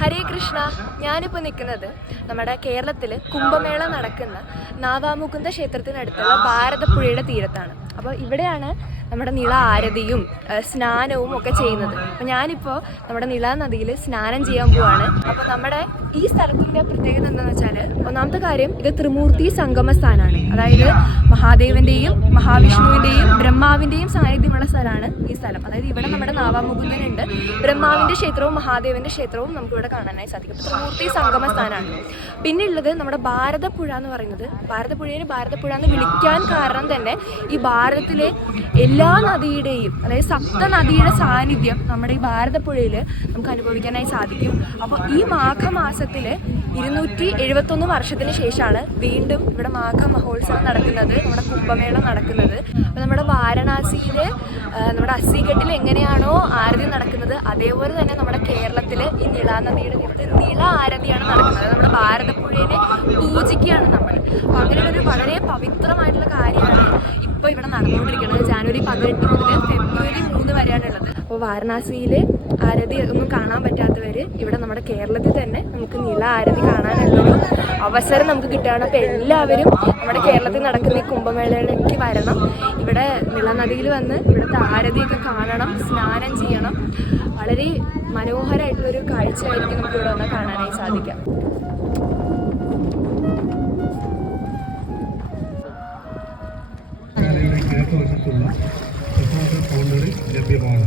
ഹരേ കൃഷ്ണ. ഞാനിപ്പോൾ നിൽക്കുന്നത് നമ്മുടെ കേരളത്തിൽ കുംഭമേള നടക്കുന്ന നാവാമുകുന്ദ ക്ഷേത്രത്തിനടുത്തുള്ള ഭാരതപ്പുഴയുടെ തീരത്താണ്. അപ്പോൾ ഇവിടെയാണ് നമ്മുടെ നിള ആരതിയും സ്നാനവും ഒക്കെ ചെയ്യുന്നത്. അപ്പോൾ ഞാനിപ്പോൾ നമ്മുടെ നിള നദിയിൽ സ്നാനം ചെയ്യാൻ പോവാണ്. അപ്പോൾ നമ്മുടെ ഈ സ്ഥലത്തിൻ്റെ പ്രത്യേകത എന്താണെന്ന് വെച്ചാൽ, ഒന്നാമത്തെ കാര്യം, ഇത് ത്രിമൂർത്തി സംഗമ സ്ഥാനമാണ്. അതായത് മഹാദേവന്റെയും മഹാവിഷ്ണുവിന്റെയും ബ്രഹ്മാവിന്റെയും സാന്നിധ്യമുള്ള സ്ഥലമാണ് ഈ സ്ഥലം. അതായത് ഇവിടെ നമ്മുടെ നാവാമുകുന്ദനുണ്ട്, ബ്രഹ്മാവിന്റെ ക്ഷേത്രവും മഹാദേവന്റെ ക്ഷേത്രവും നമുക്ക് ഇവിടെ കാണാനായി സാധിക്കും. ത്രിമൂർത്തി സംഗമ സ്ഥാനമാണ്. പിന്നെ ഉള്ളത് നമ്മുടെ ഭാരതപ്പുഴ എന്ന് പറയുന്നത്. ഭാരതപ്പുഴയെ ഭാരതപ്പുഴ എന്ന് വിളിക്കാൻ കാരണം തന്നെ ഈ ഭാരതത്തിലെ എല്ലാ നദിയുടെയും, അതായത് സപ്ത നദിയുടെ സാന്നിധ്യം നമ്മുടെ ഈ ഭാരതപ്പുഴയിൽ നമുക്ക് അനുഭവിക്കാനായി സാധിക്കും. അപ്പോൾ ഈ മാഘമാസത്തിൽ 271 വർഷത്തിന് ശേഷമാണ് വീണ്ടും ഇവിടെ മാഘ മഹോത്സവം നടക്കുന്നത്, നമ്മുടെ കുംഭമേള നടക്കുന്നത്. അപ്പോൾ നമ്മുടെ വാരണാസിയിൽ നമ്മുടെ അസ്സിഘട്ടിൽ എങ്ങനെയാണോ ആരതി നടക്കുന്നത്, അതേപോലെ തന്നെ നമ്മുടെ കേരളത്തിൽ ഈ നിള നദിയുടെ തീരത്ത് നിള ആരതിയാണ് നടക്കുന്നത്. നമ്മുടെ ഭാരതപ്പുഴയെ പൂജിക്കുകയാണ് നമ്മൾ. അപ്പോൾ അങ്ങനെയുള്ളൊരു വളരെ പവിത്രമായിട്ടുള്ള കാര്യമാണ് ഇപ്പോൾ ഇവിടെ നടന്നുകൊണ്ടിരിക്കുന്നത്. ജാനുവരി 18 മുതൽ ഫെബ്രുവരി 3 വരെയാണുള്ളത്. അപ്പോൾ വാരണാസിയിലെ ആരതി ഒന്നും കാണാൻ പറ്റാത്തവർ ഇവിടെ നമ്മുടെ കേരളത്തിൽ തന്നെ നമുക്ക് നിള ആരതി കാണാനുള്ളൊരു അവസരം നമുക്ക് കിട്ടുകയാണ്. അപ്പോൾ എല്ലാവരും നമ്മുടെ കേരളത്തിൽ നടക്കുന്ന ഈ കുംഭമേളയിലേക്ക് വരണം. ഇവിടെ നിള നദിയിൽ വന്ന് ഇവിടുത്തെ ആരതിയൊക്കെ കാണണം, സ്നാനം ചെയ്യണം. വളരെ മനോഹരമായിട്ടുള്ളൊരു കാഴ്ചയായിരിക്കും നമുക്ക് ഇവിടെ വന്ന് കാണാനായി സാധിക്കാം. കൗണ്ടറിൽ ലഭ്യമാണ്.